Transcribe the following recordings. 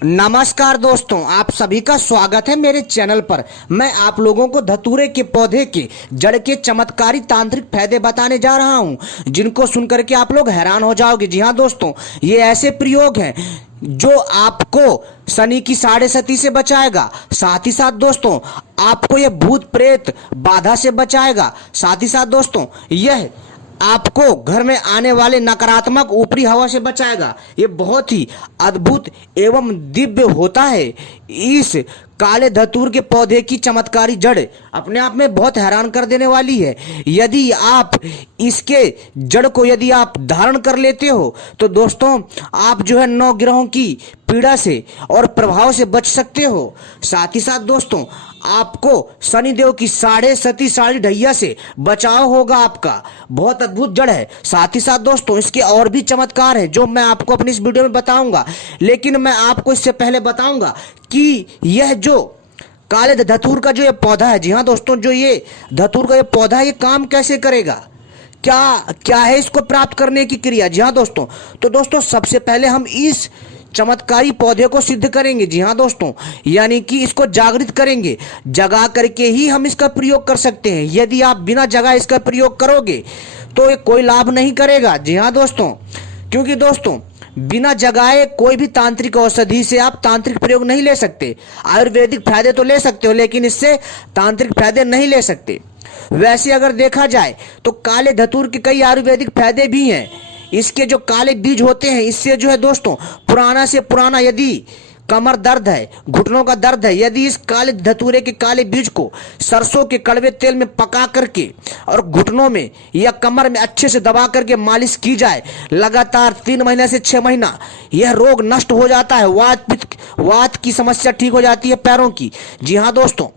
नमस्कार दोस्तों, आप सभी का स्वागत है मेरे चैनल पर। मैं आप लोगों को धतूरे के पौधे के जड़ के चमत्कारी तांत्रिक फायदे बताने जा रहा हूं, जिनको सुनकर के आप लोग हैरान हो जाओगे। जी हां दोस्तों, ये ऐसे प्रयोग हैं जो आपको शनि की साढ़े सती से बचाएगा। साथ ही साथ दोस्तों, आपको यह भूत प्रेत बाधा से बचाएगा। साथ ही साथ दोस्तों, यह आपको घर में आने वाले नकारात्मक ऊपरी हवा से बचाएगा। ये बहुत ही अद्भुत एवं दिव्य होता है। इस काले धतूर के पौधे की चमत्कारी जड़ अपने आप में बहुत हैरान कर देने वाली है। यदि आप इसके जड़ को यदि आप धारण कर लेते हो तो दोस्तों, आप जो है 9 ग्रहों की पीड़ा से और प्रभाव से बच सकते हो। साथ ही साथ दोस्तों, आपको शनिदेव की साढ़े सती साढ़े ढैया से बचाव होगा। आपका बहुत अद्भुत जड़ है। साथ ही साथ दोस्तों, इसके और भी चमत्कार है जो मैं आपको अपनी इस वीडियो में बताऊंगा। लेकिन मैं आपको इससे पहले बताऊंगा कि यह जो काले धतूर का जो ये पौधा है, जी हाँ दोस्तों, जो ये धतूर का ये पौधा है, ये काम कैसे करेगा, क्या क्या है इसको प्राप्त करने की क्रिया। जी हाँ दोस्तों, तो दोस्तों सबसे पहले हम इस चमत्कारी पौधे को सिद्ध करेंगे। जी हाँ दोस्तों, यानी कि इसको जागृत करेंगे। जगा करके ही हम इसका प्रयोग कर सकते हैं। यदि आप बिना जगह इसका प्रयोग करोगे तो ये कोई लाभ नहीं करेगा। जी हाँ दोस्तों, क्योंकि दोस्तों बिना जगाए कोई भी तांत्रिक औषधि से आप तांत्रिक प्रयोग नहीं ले सकते। आयुर्वेदिक फायदे तो ले सकते हो, लेकिन इससे तांत्रिक फायदे नहीं ले सकते। वैसे अगर देखा जाए तो काले धतूर के कई आयुर्वेदिक फायदे भी हैं। इसके जो काले बीज होते हैं, इससे जो है दोस्तों, पुराना से पुराना यदि कमर दर्द है, घुटनों का दर्द है, यदि इस काले धतूरे के काले बीज को सरसों के कड़वे तेल में पका करके और घुटनों में या कमर में अच्छे से दबा करके मालिश की जाए लगातार 3 महीने से 6 महीना, यह रोग नष्ट हो जाता है। वात की समस्या ठीक हो जाती है पैरों की। जी हाँ दोस्तों,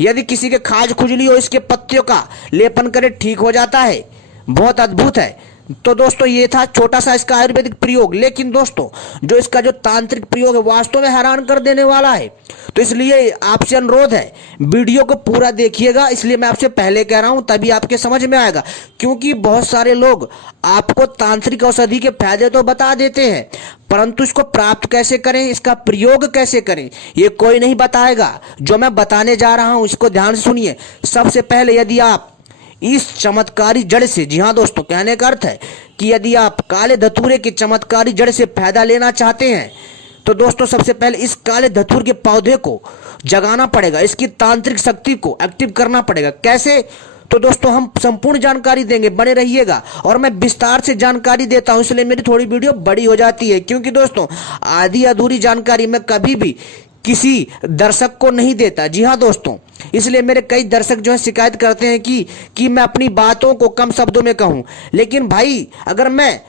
यदि किसी के खाज खुजली हो, इसके पत्तियों का लेपन करे, ठीक हो जाता है। बहुत अद्भुत है। तो दोस्तों, ये था छोटा सा इसका आयुर्वेदिक प्रयोग। लेकिन दोस्तों, जो इसका जो तांत्रिक प्रयोग है वास्तव में हैरान कर देने वाला है। तो इसलिए आपसे अनुरोध है, वीडियो को पूरा देखिएगा। इसलिए मैं आपसे पहले कह रहा हूं, तभी आपके समझ में आएगा। क्योंकि बहुत सारे लोग आपको तांत्रिक औषधि के फायदे तो बता देते हैं, परंतु इसको प्राप्त कैसे करें, इसका प्रयोग कैसे करें, ये कोई नहीं बताएगा। जो मैं बताने जा रहा हूं, इसको ध्यान से सुनिए। सबसे पहले यदि आप इस चमत्कारी जड़ से, जी हाँ दोस्तों, कहने का अर्थ है कि यदि आप काले धतूरे की चमत्कारी जड़ से फायदा लेना चाहते हैं तो दोस्तों सबसे पहले इस काले धतूर के पौधे को जगाना पड़ेगा। इसकी तांत्रिक शक्ति को एक्टिव करना पड़ेगा। कैसे? तो दोस्तों हम संपूर्ण जानकारी देंगे, बने रहिएगा। और मैं विस्तार से जानकारी देता हूं, इसलिए मेरी थोड़ी वीडियो बड़ी हो जाती है। क्योंकि दोस्तों, आधी अधूरी जानकारी मैं कभी भी किसी दर्शक को नहीं देता। जी हाँ दोस्तों, इसलिए मेरे कई दर्शक जो है शिकायत करते हैं कि मैं अपनी बातों को कम शब्दों में कहूं। लेकिन भाई, अगर मैं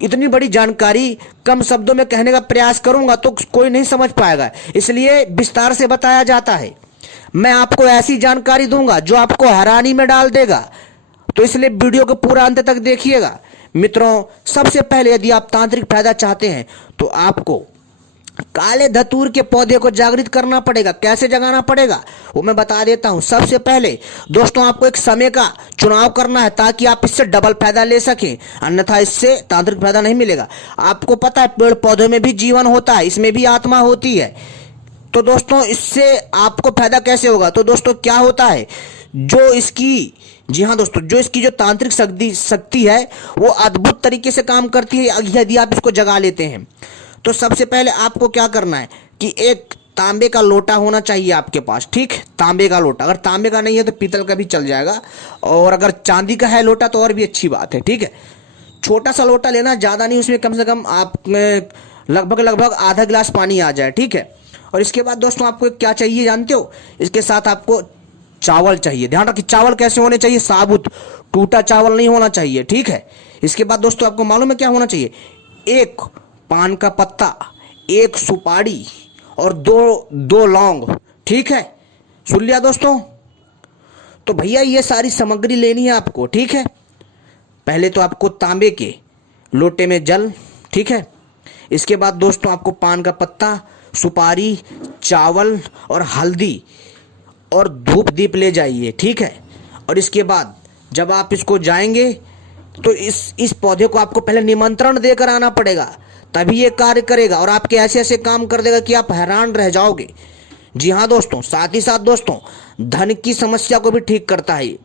इतनी बड़ी जानकारी कम शब्दों में कहने का प्रयास करूंगा तो कोई नहीं समझ पाएगा। इसलिए विस्तार से बताया जाता है। मैं आपको ऐसी जानकारी दूंगा जो आपको हैरानी में डाल देगा। तो इसलिए वीडियो को पूरा अंत तक देखिएगा। मित्रों, सबसे पहले यदि आप तांत्रिक फायदा चाहते हैं तो आपको काले धतूर के पौधे को जागृत करना पड़ेगा। कैसे जगाना पड़ेगा वो मैं बता देता हूं। सबसे पहले दोस्तों, आपको एक समय का चुनाव करना है ताकि आप इससे डबल फायदा ले सकें, अन्यथा इससे तांत्रिक फायदा नहीं मिलेगा। आपको पता है पेड़ पौधों में भी जीवन होता है, इसमें भी आत्मा होती है। तो दोस्तों, इससे आपको फायदा कैसे होगा? तो दोस्तों क्या होता है, जो इसकी, जी हाँ दोस्तों, जो इसकी जो तांत्रिक शक्ति है वो अद्भुत तरीके से काम करती है यदि आप इसको जगा लेते हैं। तो सबसे पहले आपको क्या करना है कि एक तांबे का लोटा होना चाहिए आपके पास। ठीक, तांबे का लोटा। अगर तांबे का नहीं है तो पीतल का भी चल जाएगा, और अगर चांदी का है लोटा तो और भी अच्छी बात है। ठीक है, छोटा सा लोटा लेना, ज़्यादा नहीं, उसमें कम से कम आप में लगभग आधा गिलास पानी आ जाए। ठीक है, और इसके बाद दोस्तों आपको क्या चाहिए जानते हो? इसके साथ आपको चावल चाहिए। ध्यान रखिए, चावल कैसे होने चाहिए? साबुत, टूटा चावल नहीं होना चाहिए। ठीक है, इसके बाद दोस्तों आपको मालूम है क्या होना चाहिए? एक पान का पत्ता, एक सुपारी और दो लौंग। ठीक है, सुन लिया दोस्तों? तो भैया ये सारी सामग्री लेनी है आपको। ठीक है, पहले तो आपको तांबे के लोटे में जल। ठीक है, इसके बाद दोस्तों आपको पान का पत्ता, सुपारी, चावल और हल्दी और धूप दीप ले जाइए। ठीक है, और इसके बाद जब आप इसको जाएंगे तो इस पौधे को आपको पहले निमंत्रण देकर आना पड़ेगा तभी ये कार्य करेगा और आपके ऐसे ऐसे काम कर देगा कि आप हैरान रह जाओगे। जी हाँ दोस्तों, साथ ही साथ दोस्तों धन की समस्या को भी ठीक करता है ये।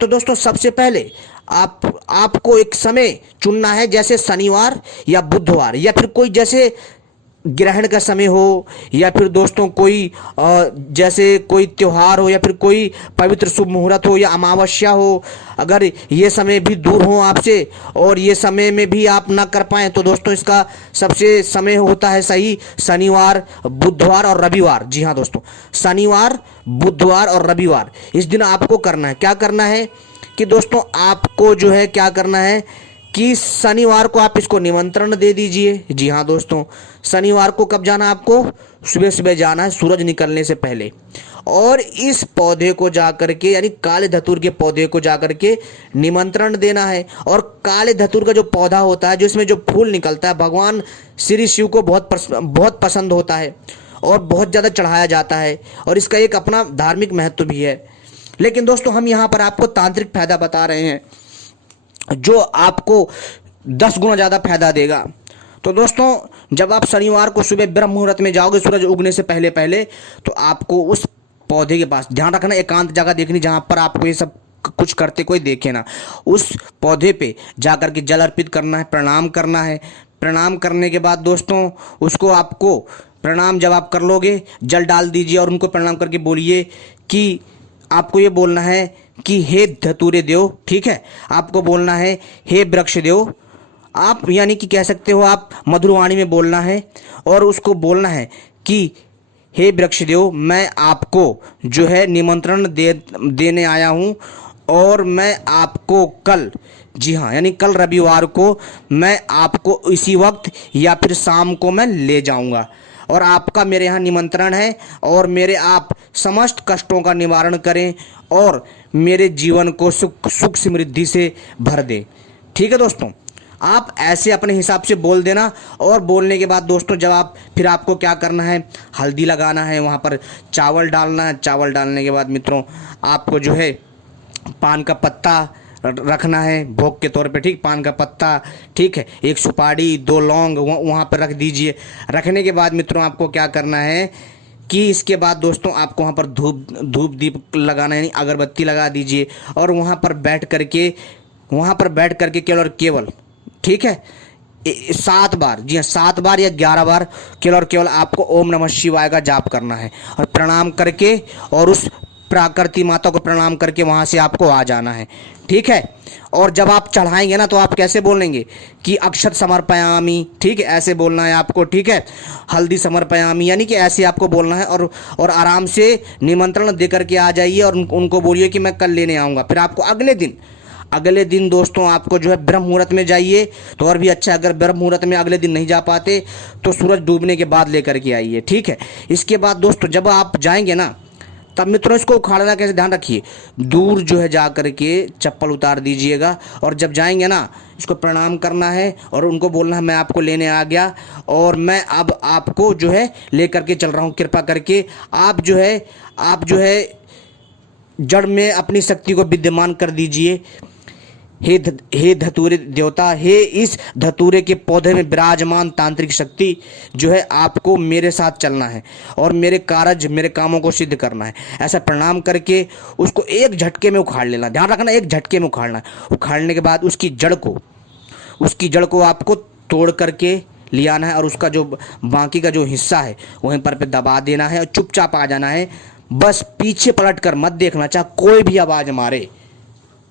तो दोस्तों सबसे पहले आपको एक समय चुनना है, जैसे शनिवार या बुधवार या फिर कोई जैसे ग्रहण का समय हो, या फिर दोस्तों कोई जैसे कोई त्योहार हो, या फिर कोई पवित्र शुभ मुहूर्त हो, या अमावस्या हो। अगर ये समय भी दूर हो आपसे और ये समय में भी आप ना कर पाएं तो दोस्तों इसका सबसे समय होता है सही शनिवार, बुधवार और रविवार। जी हाँ दोस्तों, शनिवार, बुधवार और रविवार इस दिन आपको करना है। क्या करना है कि दोस्तों आपको जो है क्या करना है कि शनिवार को आप इसको निमंत्रण दे दीजिए। जी हाँ दोस्तों, शनिवार को कब जाना है आपको? सुबह सुबह जाना है, सूरज निकलने से पहले। और इस पौधे को जाकर के, यानी काले धतूर के पौधे को जाकर के निमंत्रण देना है। और काले धतूर का जो पौधा होता है, जो इसमें जो फूल निकलता है, भगवान श्री शिव को बहुत पसंद होता है और बहुत ज़्यादा चढ़ाया जाता है और इसका एक अपना धार्मिक महत्व भी है। लेकिन दोस्तों हम यहाँ पर आपको तांत्रिक फायदा बता रहे हैं जो आपको 10 गुना ज़्यादा फायदा देगा। तो दोस्तों जब आप शनिवार को सुबह ब्रह्म मुहूर्त में जाओगे, सूरज उगने से पहले पहले, तो आपको उस पौधे के पास ध्यान रखना, एकांत जगह देखनी जहाँ पर आपको ये सब कुछ करते कोई देखे ना। उस पौधे पे जाकर के जल अर्पित करना है, प्रणाम करना है। प्रणाम करने के बाद दोस्तों उसको आपको प्रणाम जब आप कर लोगे, जल डाल दीजिए और उनको प्रणाम करके बोलिए कि आपको ये बोलना है कि हे धतूरे देव, ठीक है, आपको बोलना है हे वृक्ष देव। आप यानी कि कह सकते हो आप मधुरवाणी में बोलना है और उसको बोलना है कि हे वृक्ष देव, मैं आपको जो है निमंत्रण देने आया हूँ और मैं आपको कल, जी हाँ, यानी कल रविवार को मैं आपको इसी वक्त या फिर शाम को मैं ले जाऊँगा और आपका मेरे यहाँ निमंत्रण है और मेरे आप समस्त कष्टों का निवारण करें और मेरे जीवन को सुख समृद्धि से भर दें। ठीक है दोस्तों, आप ऐसे अपने हिसाब से बोल देना। और बोलने के बाद दोस्तों जब आप फिर आपको क्या करना है, हल्दी लगाना है, वहाँ पर चावल डालना है। चावल डालने के बाद मित्रों आपको जो है पान का पत्ता रखना है भोग के तौर पे, ठीक, पान का पत्ता, ठीक है, एक सुपारी, 2 लौंग वहाँ पर रख दीजिए। रखने के बाद मित्रों आपको क्या करना है कि इसके बाद दोस्तों आपको वहाँ पर धूप दीप लगाना है, यानी अगरबत्ती लगा दीजिए और वहाँ पर बैठ करके केवल और केवल, ठीक है, 7 बार, जी हाँ 7 बार या 11 बार केवल और केवल आपको ओम नमः शिवाय का जाप करना है और प्रणाम करके और उस प्राकृति माता को प्रणाम करके वहाँ से आपको आ जाना है। ठीक है, और जब आप चढ़ाएंगे ना तो आप कैसे बोलेंगे कि अक्षत समर्पयामी, ठीक है, ऐसे बोलना है आपको। ठीक है, हल्दी समर्पयामी, यानी कि ऐसे आपको बोलना है और आराम से निमंत्रण दे करके आ जाइए और उनको बोलिए कि मैं कल लेने आऊँगा। फिर आपको अगले दिन दोस्तों आपको जो है ब्रह्म मुहूर्त में जाइए तो और भी अच्छा। अगर ब्रह्म मुहूर्त में अगले दिन नहीं जा पाते तो सूरज डूबने के बाद लेकर के आइए। ठीक है, इसके बाद दोस्तों जब आप जाएंगे ना तब मित्रों इसको उखाड़ना कैसे, ध्यान रखिए, दूर जो है जा करके चप्पल उतार दीजिएगा और जब जाएंगे ना इसको प्रणाम करना है और उनको बोलना है मैं आपको लेने आ गया और मैं अब आपको जो है लेकर के चल रहा हूँ, कृपा करके आप जो है जड़ में अपनी शक्ति को विद्यमान कर दीजिए। हे धतूरे देवता, हे इस धतूरे के पौधे में विराजमान तांत्रिक शक्ति, जो है आपको मेरे साथ चलना है और मेरे कार्य, मेरे कामों को सिद्ध करना है। ऐसा प्रणाम करके उसको एक झटके में उखाड़ लेना, ध्यान रखना, एक झटके में उखाड़ना। उखाड़ने के बाद उसकी जड़ को आपको तोड़ करके ले आना है और उसका जो बाकी का जो हिस्सा है वहीं पर दबा देना है और चुपचाप आ जाना है। बस पीछे पलट कर मत देखना, चाहे कोई भी आवाज़ मारे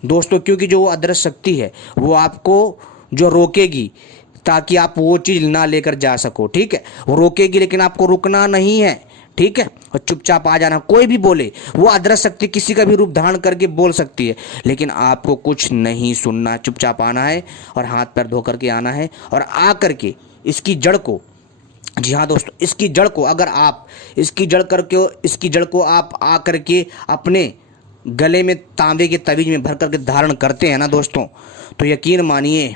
दोस्तों, क्योंकि जो वो अदृश्य शक्ति है वो आपको जो रोकेगी ताकि आप वो चीज़ ना लेकर जा सको। ठीक है, वो रोकेगी लेकिन आपको रुकना नहीं है। ठीक है, और चुपचाप आ जाना। कोई भी बोले, वो अदृश्य शक्ति किसी का भी रूप धारण करके बोल सकती है, लेकिन आपको कुछ नहीं सुनना, चुपचाप आना है और हाथ पैर धो करके आना है और आ करके इसकी जड़ को, जी हाँ दोस्तों, इसकी जड़ को अगर आप इसकी जड़ को आप आ करके अपने गले में तांबे के तवीज में भर करके धारण करते हैं ना दोस्तों, तो यकीन मानिए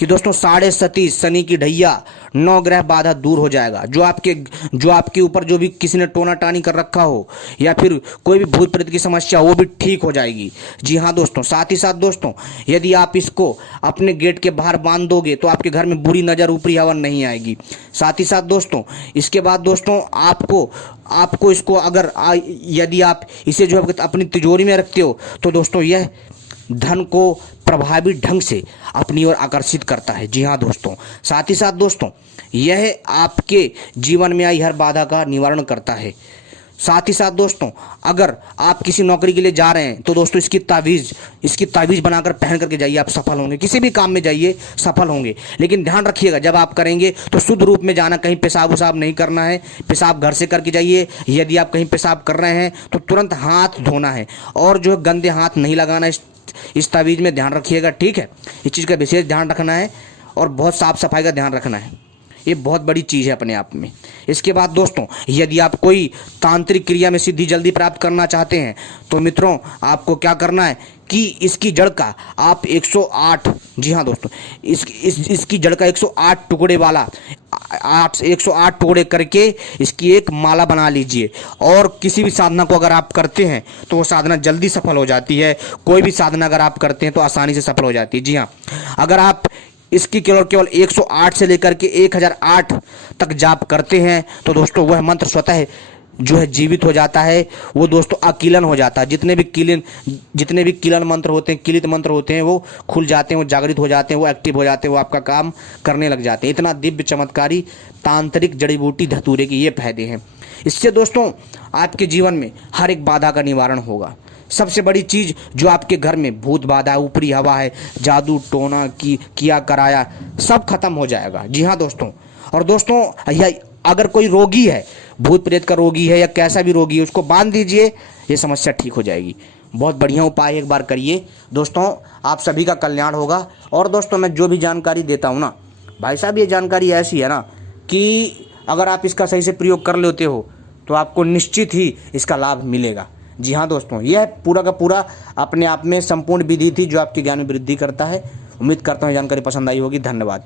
कि दोस्तों 37.5 शनि की ढैया, 9 ग्रह बाधा दूर हो जाएगा। जो आपके ऊपर जो भी किसी ने टोना टानी कर रखा हो या फिर कोई भी भूत प्रेत की समस्या वो भी ठीक हो जाएगी। जी हाँ दोस्तों, साथ ही साथ दोस्तों यदि आप इसको अपने गेट के बाहर बांध दोगे तो आपके घर में बुरी नज़र, ऊपरी हवा नहीं आएगी। साथ ही साथ दोस्तों इसके बाद दोस्तों आपको इसको अगर यदि आप इसे जो है अपनी तिजोरी में रखते हो तो दोस्तों यह धन को प्रभावी ढंग से अपनी ओर आकर्षित करता है। जी हाँ दोस्तों, साथ ही साथ दोस्तों यह आपके जीवन में आई हर बाधा का निवारण करता है। साथ ही साथ दोस्तों अगर आप किसी नौकरी के लिए जा रहे हैं तो दोस्तों इसकी तावीज़ बनाकर पहन करके जाइए, आप सफल होंगे। किसी भी काम में जाइए, सफल होंगे। लेकिन ध्यान रखिएगा जब आप करेंगे तो शुद्ध रूप में जाना, कहीं पेशाब उसाब नहीं करना है। पेशाब घर से करके जाइए। यदि आप कहीं पेशाब कर रहे हैं तो तुरंत हाथ धोना है और जो है गंदे हाथ नहीं लगाना। इस तावीज़ में ध्यान रखिएगा, ठीक है। इस चीज़ का विशेष ध्यान रखना है और बहुत साफ सफाई का ध्यान रखना है। ये बहुत बड़ी चीज़ है अपने आप में। इसके बाद दोस्तों यदि आप कोई तांत्रिक क्रिया में सिद्धि जल्दी प्राप्त करना चाहते हैं तो मित्रों आपको क्या करना है कि इसकी जड़ का आप 108, जी हाँ दोस्तों, इसकी जड़ का 108 टुकड़े वाला 108 टुकड़े करके इसकी एक माला बना लीजिए। और किसी भी साधना को अगर आप करते हैं तो वो साधना जल्दी सफल हो जाती है। कोई भी साधना अगर आप करते हैं तो आसानी से सफल हो जाती है। जी हाँ, अगर आप इसकी केवल 108 से लेकर के 1008 तक जाप करते हैं तो दोस्तों वह मंत्र स्वतः जो है जीवित हो जाता है। वो दोस्तों अकीलन हो जाता है। जितने भी किलन मंत्र होते हैं, किलित मंत्र होते हैं, वो खुल जाते हैं, वो जागृत हो जाते हैं, वो एक्टिव हो जाते हैं, वो आपका काम करने लग जाते हैं। इतना दिव्य चमत्कारी तांत्रिक जड़ी बूटी धतूरे के ये फायदे हैं। इससे दोस्तों आपके जीवन में हर एक बाधा का निवारण होगा। सबसे बड़ी चीज़ जो आपके घर में भूत बाधा, ऊपरी हवा है, जादू टोना किया कराया, सब खत्म हो जाएगा। जी हाँ दोस्तों, और दोस्तों यह अगर कोई रोगी है, भूत प्रेत का रोगी है या कैसा भी रोगी है, उसको बांध दीजिए, ये समस्या ठीक हो जाएगी। बहुत बढ़िया उपाय एक बार करिए दोस्तों, आप सभी का कल्याण होगा। और दोस्तों मैं जो भी जानकारी देता हूँ ना भाई साहब, ये जानकारी ऐसी है ना कि अगर आप इसका सही से प्रयोग कर लेते हो तो आपको निश्चित ही इसका लाभ मिलेगा। जी हाँ दोस्तों, यह पूरा का पूरा अपने आप में संपूर्ण विधि थी जो आपके ज्ञान में वृद्धि करता है। उम्मीद करता हूँ जानकारी पसंद आई होगी। धन्यवाद।